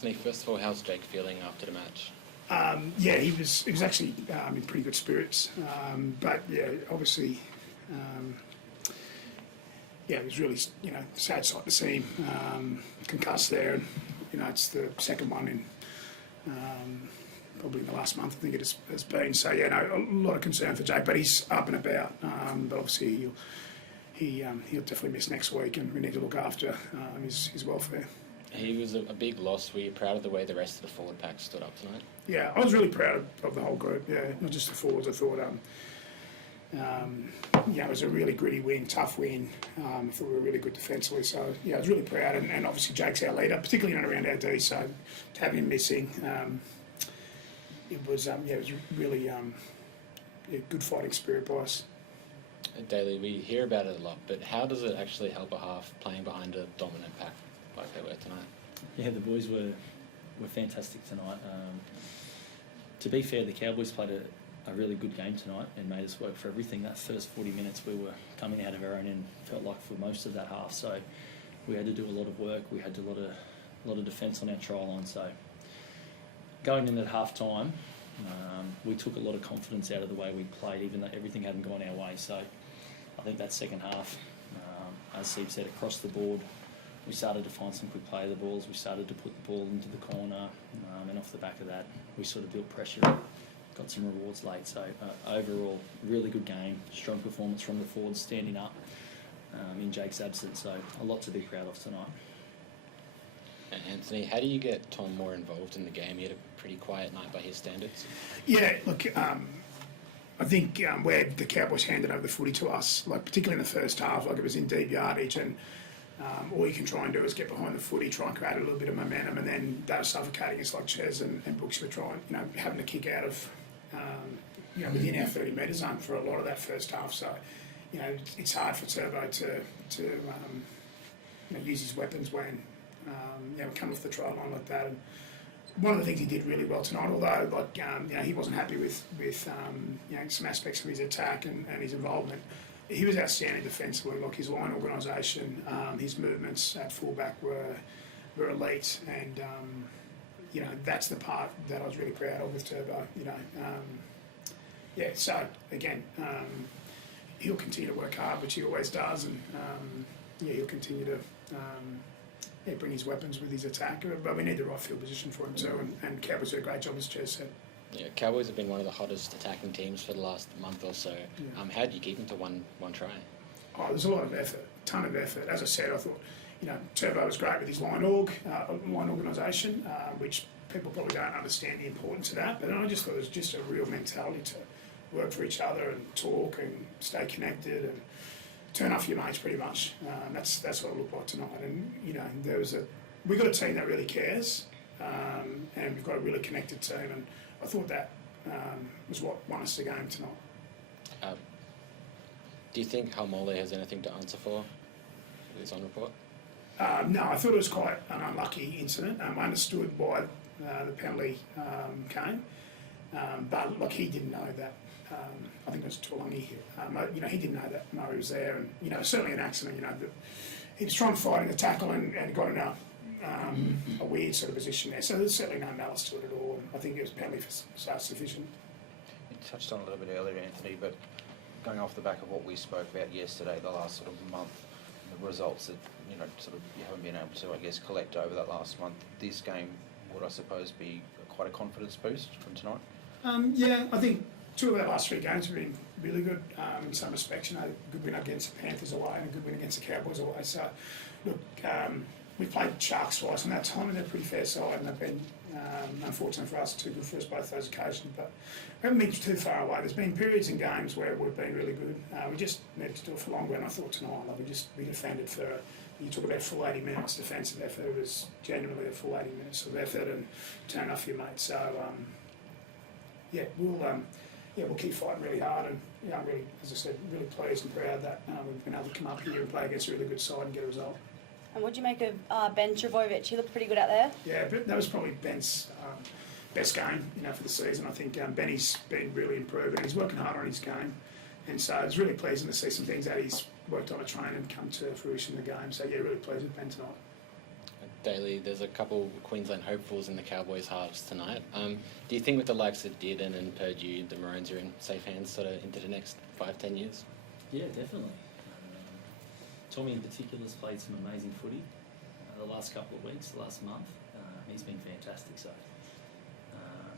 Anthony, first of all, how's Jake feeling after the match? Yeah, he was actually in pretty good spirits. But yeah, obviously, it was really sad sight to see him concussed there. And, it's the second one in probably in the last month, I think it has been. So yeah, no, a lot of concern for Jake, but he's up and about. But obviously he'll definitely miss next week, and we need to look after his welfare. He was a big loss. Were you proud of the way the rest of the forward pack stood up tonight? Yeah, I was really proud of the whole group. Yeah, not just the forwards. I thought, it was a really gritty win, tough win. I thought we were really good defensively. So yeah, I was really proud. And obviously Jake's our leader, particularly in and around our D. So to have him missing, it was really good fighting spirit by us. Daly, we hear about it a lot, but how does it actually help a half playing behind a dominant pack like they were tonight? Yeah, the boys were fantastic tonight. To be fair, the Cowboys played a really good game tonight and made us work for everything. That first 40 minutes we were coming out of our own end, felt like for most of that half. So we had to do a lot of work. We had a lot of defence on our try line. So going in at half time, we took a lot of confidence out of the way we played, even though everything hadn't gone our way. So I think that second half, as Steve said, across the board, we started to find some quick play of the balls. We started to put the ball into the corner, and off the back of that, we sort of built pressure and got some rewards late. So overall, really good game, strong performance from the forwards standing up in Jake's absence. So a lot to be proud of tonight. And Anthony, how do you get Tom more involved in the game? He had a pretty quiet night by his standards. Yeah, look, I think where the Cowboys handed over the footy to us, like particularly in the first half, like it was in deep yardage, and all you can try and do is get behind the footy, try and create a little bit of momentum, and then they were suffocating us like Ches and Brooks were trying, having to kick out of, within our 30 metre zone for a lot of that first half. So, it's hard for Turbo to use his weapons when, come off the try line like that. And one of the things he did really well tonight, although he wasn't happy with some aspects of his attack and his involvement, he was outstanding defensively. Like his line organisation, his movements at fullback were elite, and that's the part that I was really proud of with Turbo. So again, he'll continue to work hard, which he always does, and he'll continue to bring his weapons with his attack. But we need the right field position for him too, and Cowboys do a great job, as Ches said. Yeah, Cowboys have been one of the hottest attacking teams for the last month or so. Yeah. How did you keep them to one try? Oh, there's a lot of effort, ton of effort. As I said, I thought, Turbo was great with his line organisation, which people probably don't understand the importance of that. But I just thought it was just a real mentality to work for each other and talk and stay connected and turn off your mates pretty much. That's what it looked like tonight. And we got a team that really cares, and we've got a really connected team. And I thought that was what won us the game tonight. Do you think Halmole has anything to answer for with his on report? No, I thought it was quite an unlucky incident. I understood why the penalty came, but he didn't know that. I think it was Tuolangi. He didn't know that Murray was there, and certainly an accident. He was trying to fight in the tackle and got in a weird sort of position there. So there's certainly no malice to it at all. And I think it was penalty for sufficient. You touched on it a little bit earlier, Anthony, but going off the back of what we spoke about yesterday, the last sort of month, the results that you haven't been able to, I guess, collect over that last month. This game would, I suppose, be quite a confidence boost from tonight. I think 2 of our last 3 games have been really good in some respects. A good win against the Panthers away and a good win against the Cowboys away. So, look, we've played Sharks twice on that time, and they're a pretty fair side, and they've been, unfortunately for us, too good for us both those occasions. But we haven't been too far away. There's been periods in games where we've been really good. We just needed to do it for longer, and I thought tonight we defended for. You talk about full 80 minutes defensive effort. It was genuinely a full 80 minutes of effort and turn off your mates. So, we'll keep fighting really hard, and I'm really, as I said, really pleased and proud that we've been able to come up here and play against a really good side and get a result. And what do you make of Ben Trbojevic? He looked pretty good out there. Yeah, but that was probably Ben's best game, for the season. I think Benny's been really improving. He's working hard on his game, and so it's really pleasing to see some things that he's worked on a train and come to fruition in the game. So yeah, really pleased with Ben tonight. Daly, there's a couple Queensland hopefuls in the Cowboys halves tonight. Do you think with the likes of Dearden and Purdue, the Maroons are in safe hands sort of into the next 5-10 years? Yeah, definitely. Tommy in particular has played some amazing footy the last couple of weeks, the last month. He's been fantastic. So,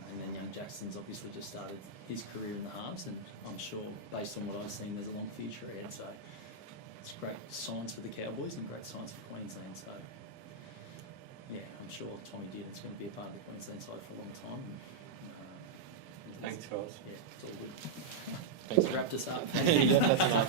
and then young Jackson's obviously just started his career in the halves, and I'm sure, based on what I've seen, there's a long future ahead. So, it's great signs for the Cowboys and great signs for Queensland. So, yeah, I'm sure Tommy Dearden's going to be a part of the Queensland side for a long time. And, Thanks, guys. yeah, it's all good. Thanks. Wrapped us up. Yeah, that's enough.